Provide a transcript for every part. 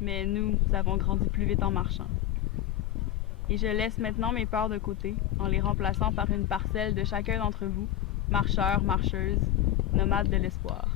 Mais nous avons grandi plus vite en marchant. Et je laisse maintenant mes peurs de côté, en les remplaçant par une parcelle de chacun d'entre vous, marcheurs, marcheuses, nomades de l'espoir.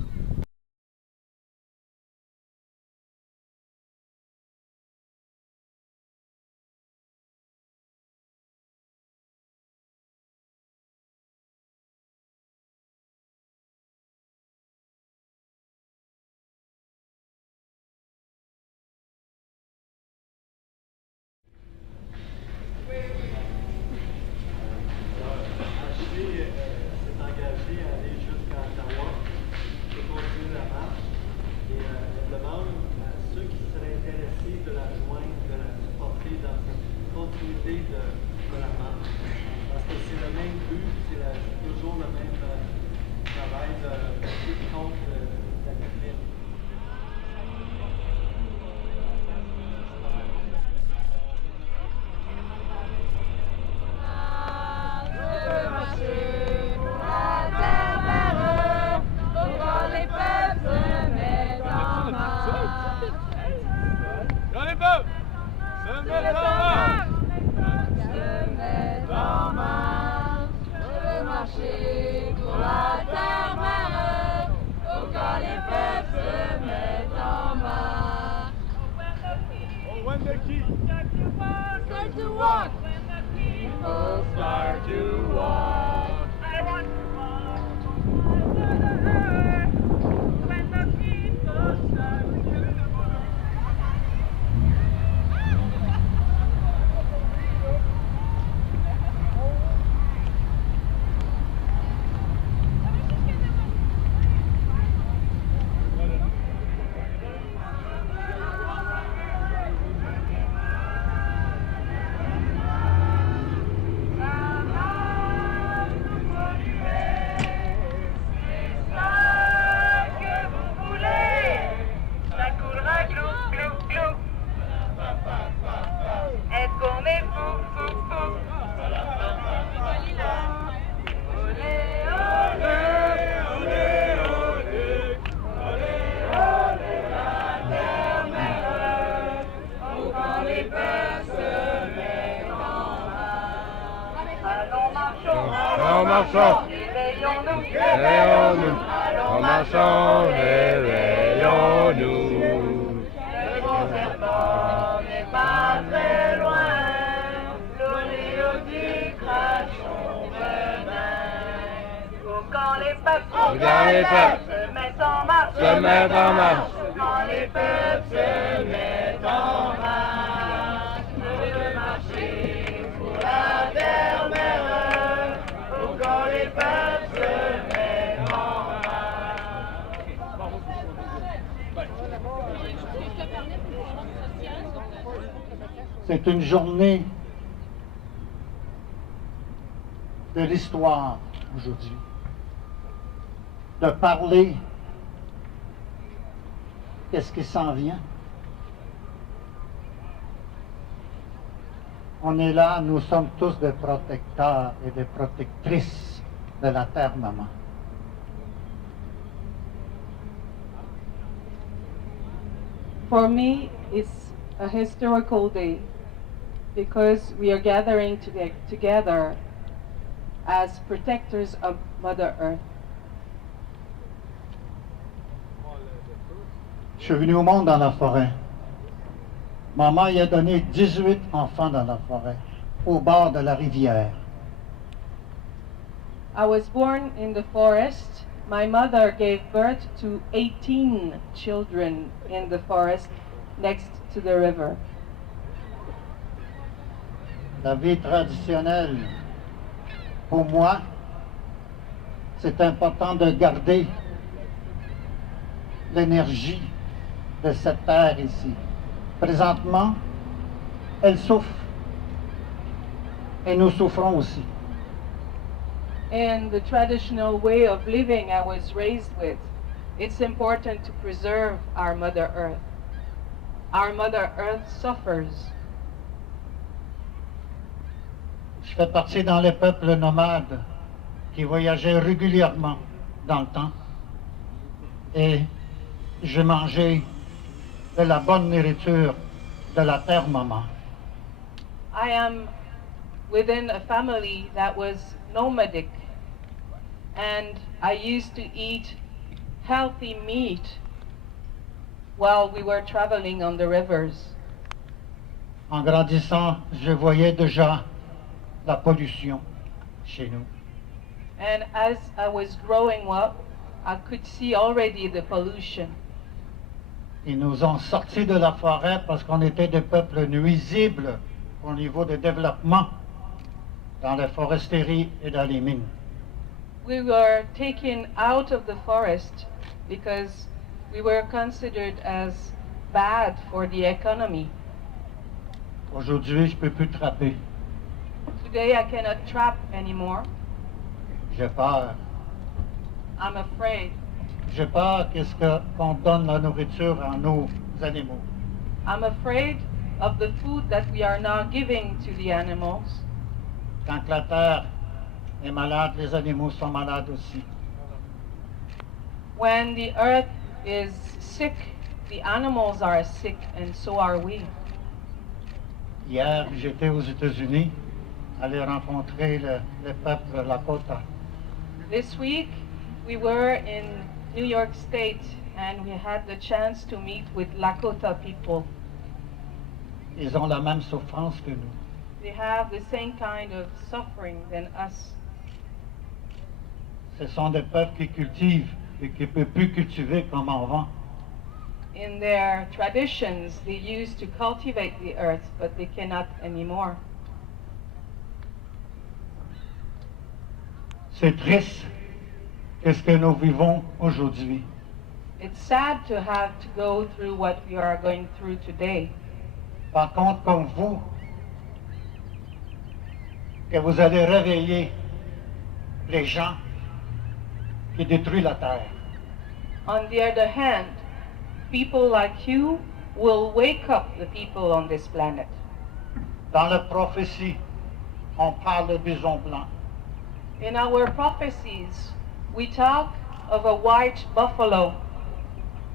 S'est engagé à aller jusqu'à Ottawa pour continuer la marche et elle demande à ceux qui seraient intéressés de la joindre, de la supporter dans cette continuité de la marche. Parce que c'est le même but, c'est toujours le même travail de lutte contre la climate. When the start to walk, people start to walk. I want to walk under the earth when the people start to walk. marchons, réveillons-nous, en marchant, réveillons-nous. Le grand serpent n'est pas très loin, l'oléoduc crache son venin. Oh, quand les peuples se mettent en marche, quand les peuples se mettent en marche, je veux marcher pour la terre mère. Oh, quand les peuples se mettent en C'est une journée de l'histoire aujourd'hui. De parler qu'est-ce qui s'en vient. On est là, nous sommes tous des protecteurs et des protectrices de la terre maman. For me, it's a historical day because we are gathering together as protectors of Mother Earth. Je suis venu au monde dans la forêt. Maman y a donné 18 enfants dans la forêt, au bord de la rivière. I was born in the forest. My mother gave birth to 18 children in the forest next to the river. La vie traditionnelle, pour moi, c'est important de garder l'énergie de cette terre ici. Présentement, elle souffre et nous souffrons aussi. And the traditional way of living I was raised with it's important to preserve our Mother Earth. Our Mother Earth suffers. Je fais partie dans les peuples nomades qui voyageaient régulièrement dans le temps et j'ai mangé de la bonne nourriture de la terre maman. I am within a family that was nomadic, and I used to eat healthy meat while we were traveling on the rivers. En grandissant, je voyais déjà la pollution chez nous. And as I was growing up, I could see already the pollution. Ils nous ont sortis de la forêt parce qu'on était des peuples nuisibles au niveau de développement dans la foresterie et dans les mines. We were taken out of the forest because we were considered as bad for the economy. Aujourd'hui, je ne peux plus trapper. Today I cannot trap anymore. J'ai peur. I'm afraid. J'ai peur qu'est-ce qu'on donne la nourriture à nos animaux. I'm afraid of the food that we are now giving to the animals. Quand la terre est malade, les animaux sont malades aussi. When the earth is sick, the animals are sick, and so are we. Hier, j'étais aux États-Unis, aller rencontrer le peuple Lakota. This week, we were in New York State, and we had the chance to meet with Lakota people. Ils ont la même souffrance que nous. They have the same kind of suffering than us. Ce sont des peuples qui cultivent et qui ne peuvent plus cultiver comme avant. In their traditions, they used to cultivate the earth, but they cannot anymore. C'est triste qu'est-ce que nous vivons aujourd'hui. It's sad to have to go through what we are going through today. Par contre, comme vous, que vous allez réveiller les gens qui détruisent la terre. On the other hand, people like you will wake up the people on this planet. Dans la prophétie, on parle de bison blanc. In our prophecies, we talk of a white buffalo.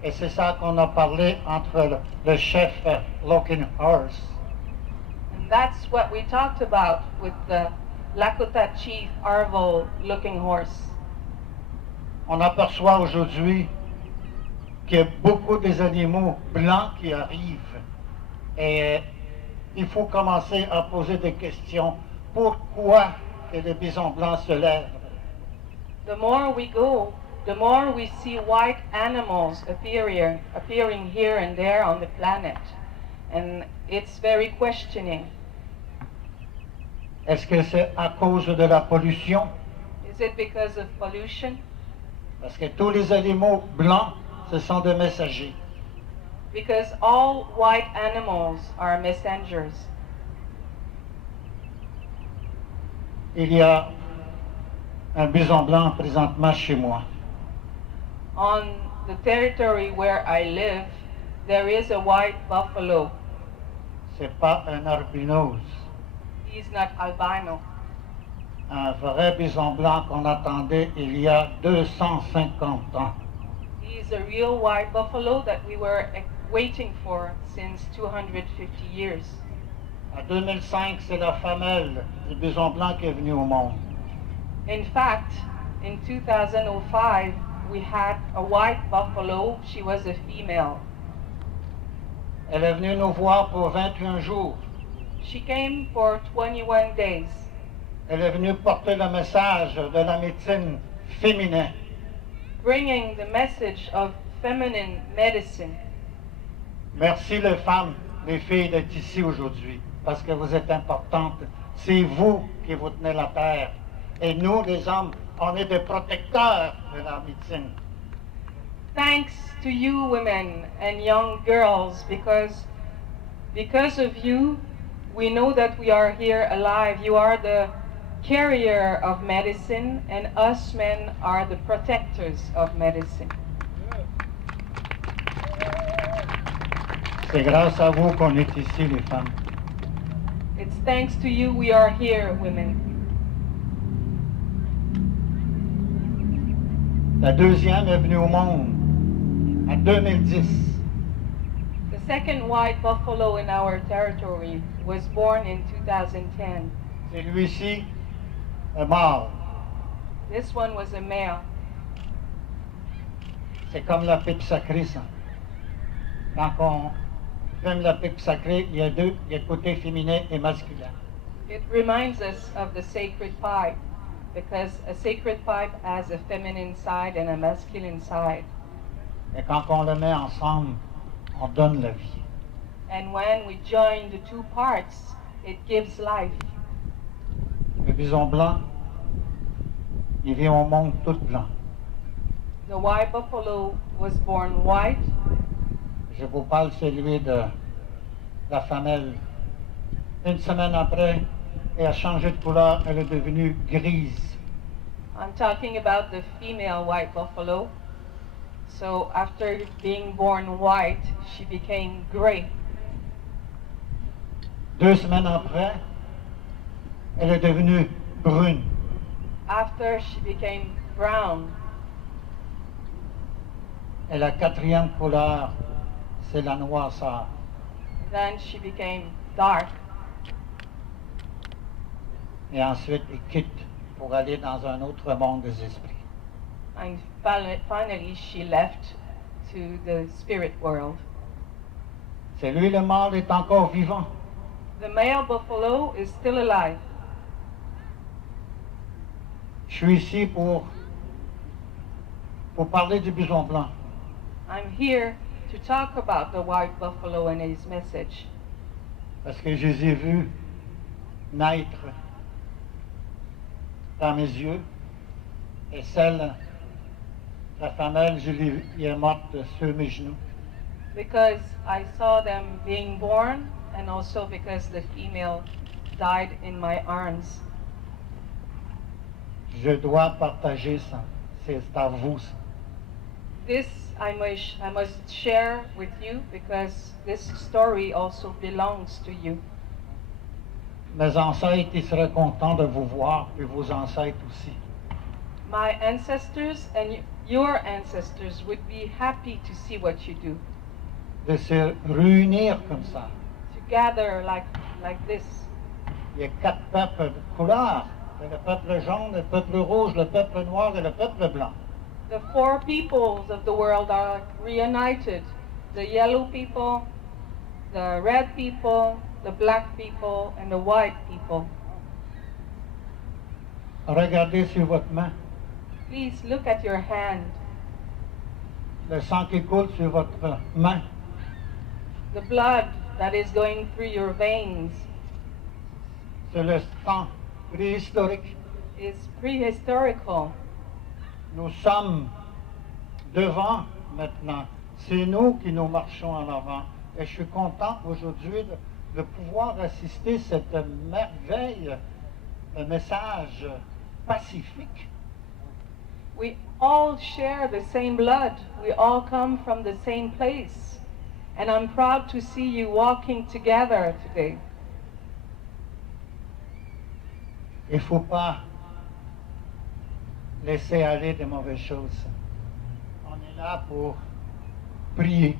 Et c'est ça qu'on a parlé entre le chef Looking Horse. And that's what we talked about with the Lakota chief Arvo Looking Horse. On aperçoit aujourd'hui qu'il y a beaucoup des animaux blancs qui arrivent. Et il faut commencer à poser des questions. Pourquoi que les bisons blancs se lèvent? The more we go, the more we see white animals appearing here and there on the planet. And it's very questioning. Est-ce que c'est à cause de la pollution? Is it because of pollution? Parce que tous les animaux blancs, ce sont des messagers. Because all white animals are messengers. Il y a un bison blanc présentement chez moi. On the territory where I live, there is a white buffalo. C'est pas un albinos. He's not albino. Un vrai bison blanc qu'on attendait il y a 250 ans. He's a real white buffalo that we were waiting for since 250 years. En 2005, c'est la femelle du bison blanc qui est venue au monde. In fact, in 2005, we had a white buffalo. She was a female. Elle est venue nous voir pour 21 jours. She came for 21 days. Elle est venue porter le message de la médecine féminine. Bringing the message of feminine medicine. Merci les femmes, les filles d'être ici aujourd'hui, parce que vous êtes importantes. C'est vous qui vous tenez la terre. Et nous, les hommes, on est des protecteurs de la médecine. Thanks to you women and young girls, because of you, we know that we are here alive. You are the carrier of medicine, and us men are the protectors of medicine. C'est grâce à vous qu'on est ici, les femmes. It's thanks to you we are here, women. La deuxième est venue au monde en 2010. The second white buffalo in our territory was born in 2010. Celui-ci est mort. This one was a male. C'est comme la pipe sacrée, ça. Quand on fume la pipe sacrée, il y a deux, il y a le côté féminin et masculin. It reminds us of the sacred pipe, because a sacred pipe has a feminine side and a masculine side. Et quand on le met ensemble, on donne la vie. And when we join the two parts, it gives life. Le bison blanc, il vient au monde tout blanc. The white buffalo was born white. Je vous parle celui de la femelle. Une semaine après, elle a changé de couleur, elle est devenue grise. I'm talking about the female white buffalo. So after being born white, she became gray. 2 semaines après, elle est devenue brune. After she became brown. Et la quatrième couleur, c'est la noirceur. Then she became dark. Et ensuite, elle quitte pour aller dans un autre monde des esprits. And finally she left to the spirit world. C'est lui, le mâle, est encore vivant. The male buffalo is still alive. Je suis ici pour parler du bison blanc. I'm here to talk about the white buffalo and his message. Parce que je les ai vus naître dans mes yeux. Et celle, la femelle, elle est morte sur mes genoux. Because I saw them being born, and also because the female died in my arms. Je dois partager ça. C'est à vous, ça. This I must share with you, because this story also belongs to you. Mes ancêtres, ils seraient contents de vous voir, et vos ancêtres aussi. My ancestors and your ancestors would be happy to see what you do. De se réunir comme ça. To gather like this. Il y a 4 peuples de couleur. C'est le peuple jaune, le peuple rouge, le peuple noir et le peuple blanc. The 4 peoples of the world are reunited. The yellow people, the red people, the black people, and the white people. Regardez sur votre main. Please look at your hand. Le sang qui coule sur votre main. The blood that is going through your veins C'est le sang préhistorique. is prehistorical. Nous sommes devant maintenant. C'est nous qui nous marchons en avant. Et je suis content aujourd'hui de pouvoir assister à cette merveille, un message pacifique. We all share the same blood. We all come from the same place. And I'm proud to see you walking together today. Il ne faut pas laisser aller de mauvaises choses. On est là pour prier.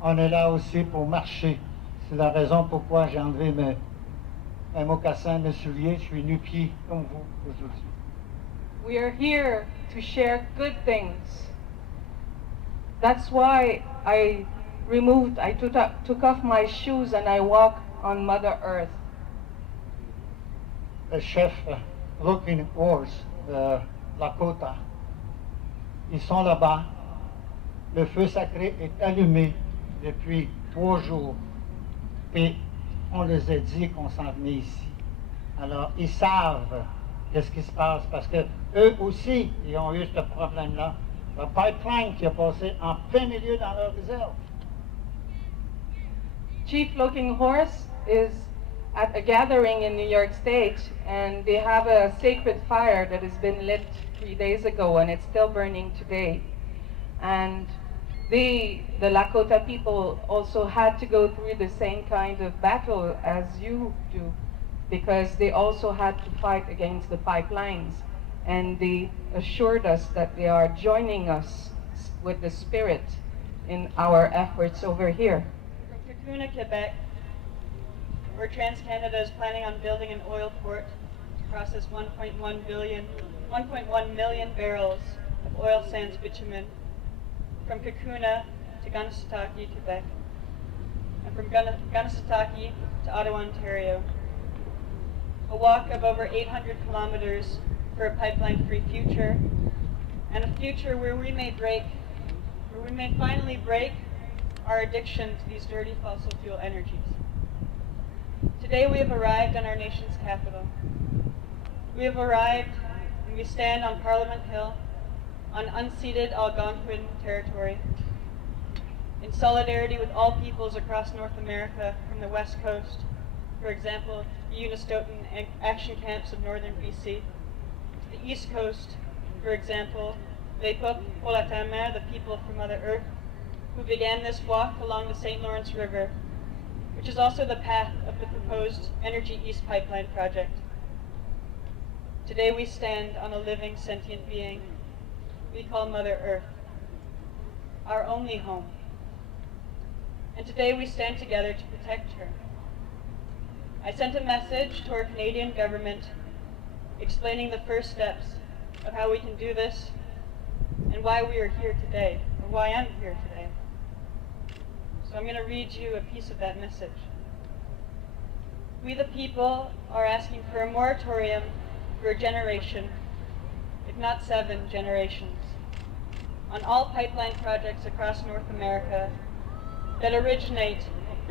On est là aussi pour marcher. C'est la raison pourquoi j'ai enlevé mes mocassins, mes souliers. Je suis nu-pied comme vous aujourd'hui. We are here to share good things. That's why I took off my shoes and I walk on Mother Earth. Le chef Rocking Horse de Lakota, ils sont là-bas. Le feu sacré est allumé depuis 3 jours. Et on les a dit qu'on s'en venait ici. Alors, ils savent qu'est-ce qui se passe parce que eux aussi, ils ont eu ce problème-là. Le pipeline qui a passé en plein milieu dans leur réserve. Chief Looking Horse is at a gathering in New York State, and they have a sacred fire that has been lit 3 days ago, and it's still burning today. And the Lakota people also had to go through the same kind of battle as you do, because they also had to fight against the pipelines. And they assured us that they are joining us with the spirit in our efforts over here. From Cacouna, Quebec, where TransCanada is planning on building an oil port to process 1.1 million barrels of oil sands bitumen. From Cacouna to Kanesatake, Quebec, and from Kanesatake to Ottawa, Ontario. A walk of over 800 kilometers for a pipeline-free future, and a future where we may finally break our addiction to these dirty fossil fuel energies. Today we have arrived on our nation's capital. We have arrived and we stand on Parliament Hill, on unceded Algonquin territory, in solidarity with all peoples across North America, from the West Coast, for example, the Unistoten action camps of northern BC, to the East Coast, for example, les peuples pour la terre, the people from Mother Earth, who began this walk along the St. Lawrence River, which is also the path of the proposed Energy East pipeline project. Today we stand on a living, sentient being we call Mother Earth, our only home. And today we stand together to protect her. I sent a message to our Canadian government explaining the first steps of how we can do this and why we are here today, or why I'm here today. So I'm going to read you a piece of that message. We the people are asking for a moratorium for a generation, if not 7 generations, on all pipeline projects across North America that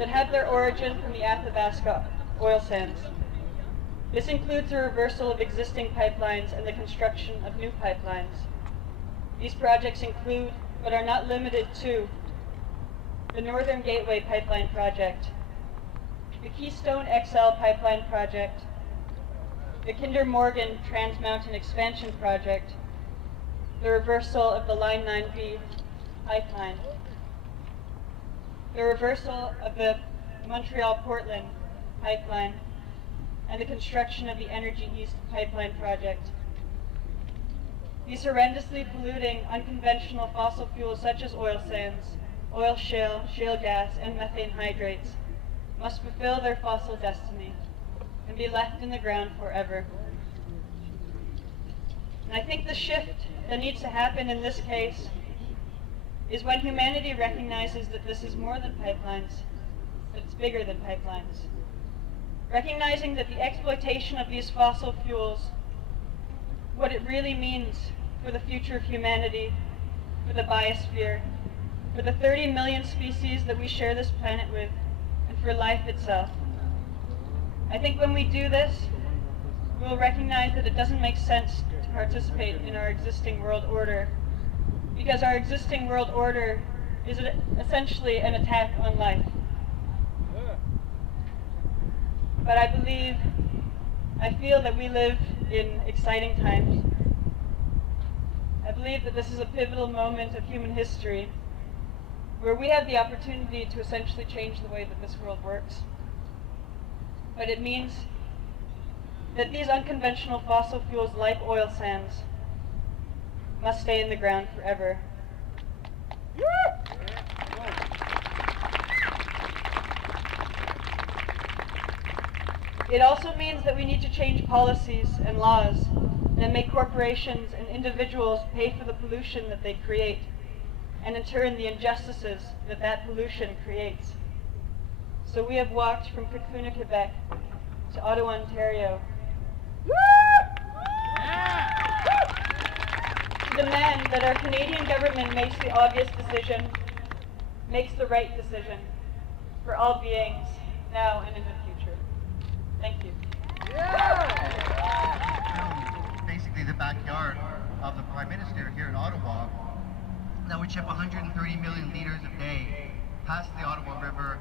have their origin from the Athabasca oil sands. This includes a reversal of existing pipelines and the construction of new pipelines. These projects include, but are not limited to, the Northern Gateway Pipeline Project, the Keystone XL Pipeline Project, the Kinder Morgan Trans Mountain Expansion Project, the reversal of the Line 9B pipeline, the reversal of the Montreal-Portland pipeline, and the construction of the Energy East pipeline project. These horrendously polluting unconventional fossil fuels such as oil sands, oil shale, shale gas, and methane hydrates must fulfill their fossil destiny and be left in the ground forever. And I think the shift that needs to happen in this case is when humanity recognizes that this is more than pipelines, that it's bigger than pipelines. Recognizing that the exploitation of these fossil fuels, what it really means for the future of humanity, for the biosphere, for the 30 million species that we share this planet with, and for life itself. I think when we do this, we'll recognize that it doesn't make sense to participate in our existing world order, because our existing world order is essentially an attack on life. But I feel that we live in exciting times. I believe that this is a pivotal moment of human history where we have the opportunity to essentially change the way that this world works. But it means that these unconventional fossil fuels, like oil sands, must stay in the ground forever. It also means that we need to change policies and laws that make corporations and individuals pay for the pollution that they create, and in turn the injustices that that pollution creates. So we have walked from Cacouna, Quebec to Ottawa, Ontario, to demand that our Canadian government makes the obvious decision, makes the right decision for all beings now and in the future. Thank you. Basically the backyard of the Prime Minister here in Ottawa, that would ship 130 million liters a day past the Ottawa River,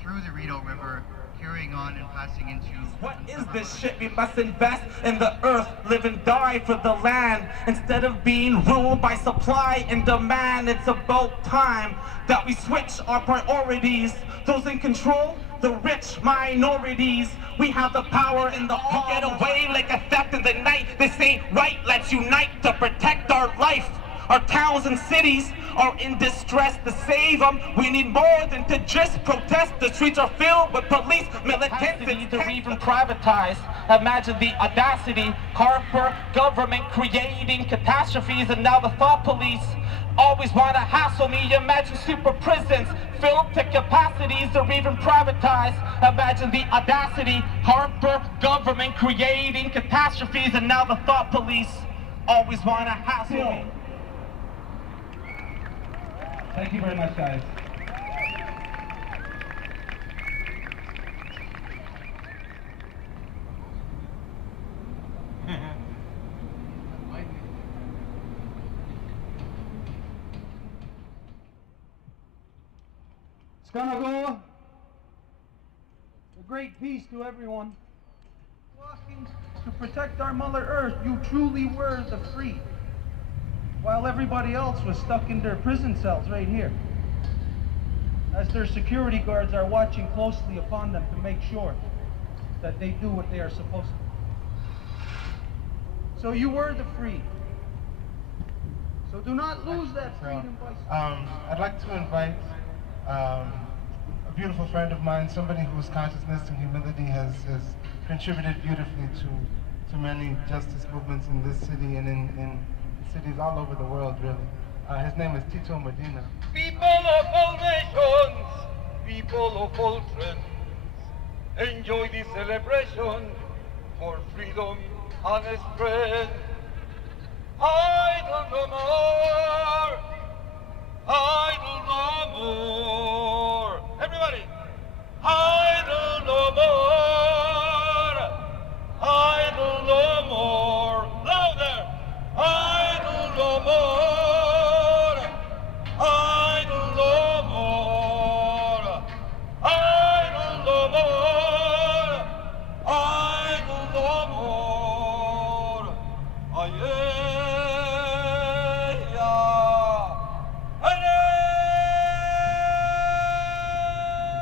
through the Rideau River, carrying on and passing into... What is this shit? We must invest in the earth, live and die for the land. Instead of being ruled by supply and demand, it's about time that we switch our priorities. Those in control, the rich minorities. We have the power in the palm. Get away like a theft in the night. This ain't right, let's unite to protect our life. Our towns and cities are in distress. To save them, we need more than to just protest. The streets are filled with police, militants, and even privatized. Imagine the audacity, corporate government creating catastrophes, and now the thought police always want to hassle me. Imagine super prisons filled to capacities or even privatized. Imagine the audacity, corporate government creating catastrophes, and now the thought police always want to hassle me. Thank you very much, guys. It's gonna go a great peace to everyone. Walking to protect our Mother Earth, you truly were the free. While everybody else was stuck in their prison cells right here, as their security guards are watching closely upon them to make sure that they do what they are supposed to. So you were the free. So do not lose that freedom by... I'd like to invite a beautiful friend of mine, somebody whose consciousness and humility has contributed beautifully to many justice movements in this city and in cities all over the world, really. His name is Tito Medina. People of all nations, people of all friends, enjoy this celebration for freedom and spread. Idle no more, idle no more. Everybody, idle no more, idle no more. Louder, idle no more, idle no more, idle no more, idle no more.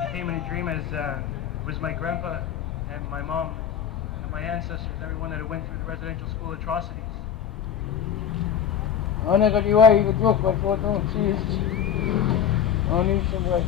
He came in a dream as was my grandpa and my mom and my ancestors, everyone that had went through the residential school atrocities. أنا قد يواجه الجوف والفوتون سيس. أنا يسمى